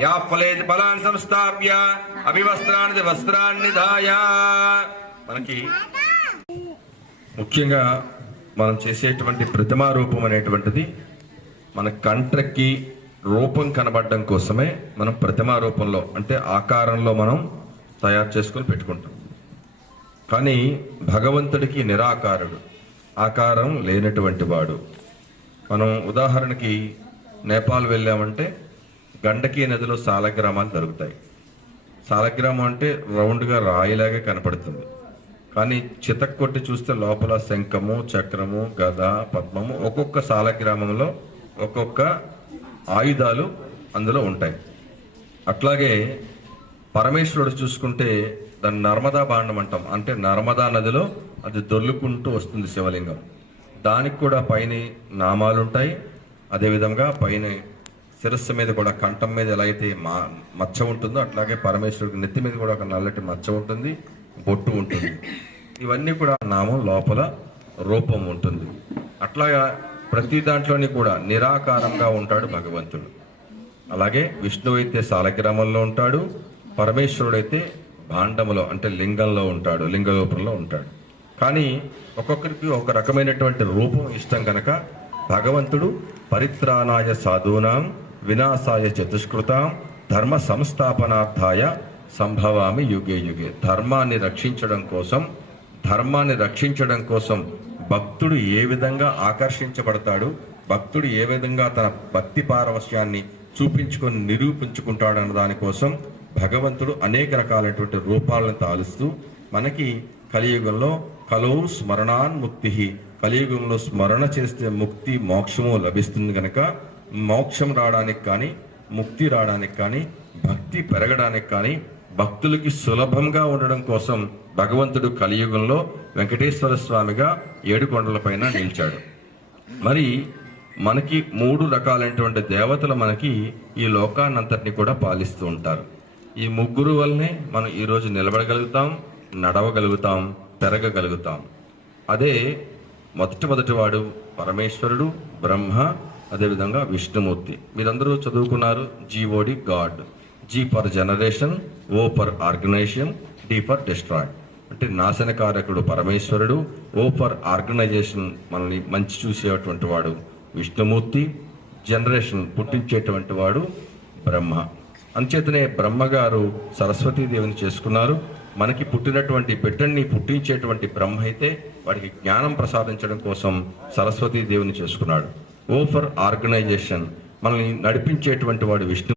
Yeah ఫలాన్ని సంస్థాప్య అభివస్త్రాన్ని వస్త్రాన్ని దాయ మనకి ముఖ్యంగా మనం చేసేటువంటి ప్రతిమా రూపం అనేటువంటిది మన కంట్రకి రూపం కనబడడం కోసమే మనం ప్రతిమా రూపంలో అంటే ఆకారంలో మనం తయారు చేసుకొని పెట్టుకుంటాం. కానీ భగవంతుడికి నిరాకారుడు ఆకారం లేనటువంటి వాడు. మనం ఉదాహరణకి నేపాల్ వెళ్ళామంటే గండకీ నదిలో సాలగ్రామాలు దొరుకుతాయి. సాలగ్రామం అంటే రౌండ్గా రాయిలాగా కనపడుతుంది. కానీ చితక్ కొట్టి చూస్తే లోపల శంఖము చక్రము గద పద్మము ఒక్కొక్క సాలగ్రామంలో ఒక్కొక్క ఆయుధాలు అందులో ఉంటాయి. అట్లాగే పరమేశ్వరుడు చూసుకుంటే దాన్ని నర్మదా బాండం అంటాం. అంటే నర్మదా నదిలో అది దొర్లుకుంటూ వస్తుంది శివలింగం. దానికి కూడా పైన నామాలుంటాయి. అదేవిధంగా పైన శిరస్సు మీద కూడా కంఠం మీద ఎలా అయితే మా మచ్చ ఉంటుందో అట్లాగే పరమేశ్వరుడికి నెత్తి మీద కూడా ఒక నల్లటి మచ్చ ఉంటుంది బొట్టు ఉంటుంది. ఇవన్నీ కూడా నామం లోపల రూపం ఉంటుంది. అట్లాగా ప్రతి దాంట్లోని కూడా నిరాకారంగా ఉంటాడు భగవంతుడు. అలాగే విష్ణువు అయితే సాలగ్రామంలో ఉంటాడు పరమేశ్వరుడు అయితే భాండములో అంటే లింగంలో ఉంటాడు లింగలోపంలో ఉంటాడు. కానీ ఒక్కొక్కరికి ఒక రకమైనటువంటి రూపం ఇష్టం కనుక భగవంతుడు పరిత్రాణాయ సాధూనాం వినాశాయ చతుష్కృత ధర్మ సంస్థాపనార్థాయ సంభవామి యుగే యుగే. ధర్మాన్ని రక్షించడం కోసం ధర్మాన్ని రక్షించడం కోసం భక్తుడు ఏ విధంగా ఆకర్షించబడతాడు భక్తుడు ఏ విధంగా తన భక్తి పారవశ్యాన్ని చూపించుకొని నిరూపించుకుంటాడు అన్న దానికోసం భగవంతుడు అనేక రకాలైనటువంటి రూపాలను తాలుస్తూ మనకి కలియుగంలో కలో స్మరణాన్ ముక్తి కలియుగంలో స్మరణ చేస్తే ముక్తి మోక్షము లభిస్తుంది కనుక మోక్షం రావడానికి కానీ ముక్తి రావడానికి కానీ భక్తి పెరగడానికి కానీ భక్తులకి సులభంగా ఉండడం కోసం భగవంతుడు కలియుగంలో వెంకటేశ్వర స్వామిగా ఏడు కొండలపైన నిలిచాడు. మరి మనకి మూడు రకాలైనటువంటి దేవతలు మనకి ఈ లోకాన్నంతటిని కూడా పాలిస్తూ ఉంటారు. ఈ ముగ్గురు వల్లనే మనం ఈరోజు నిలబడగలుగుతాం నడవగలుగుతాం పెరగగలుగుతాం. అదే మొదటి మొదటివాడు పరమేశ్వరుడు బ్రహ్మ అదేవిధంగా విష్ణుమూర్తి. మీరందరూ చదువుకున్నారు G O D God G for generation O for organization D for destroy అంటే నాశనకారకుడు పరమేశ్వరుడు ఓ ఫర్ ఆర్గనైజేషన్ మనల్ని మంచి చూసేటువంటి వాడు విష్ణుమూర్తి జనరేషన్ పుట్టించేటువంటి వాడు బ్రహ్మ. అంచేతనే బ్రహ్మగారు సరస్వతీదేవిని చేసుకున్నారు. మనకి పుట్టినటువంటి బిడ్డని పుట్టించేటువంటి బ్రహ్మ అయితే వాడికి జ్ఞానం ప్రసాదించడం కోసం సరస్వతీదేవిని చేసుకున్నాడు. O for organization. మనల్ని నడిపించేటువంటి వాడు విష్ణు.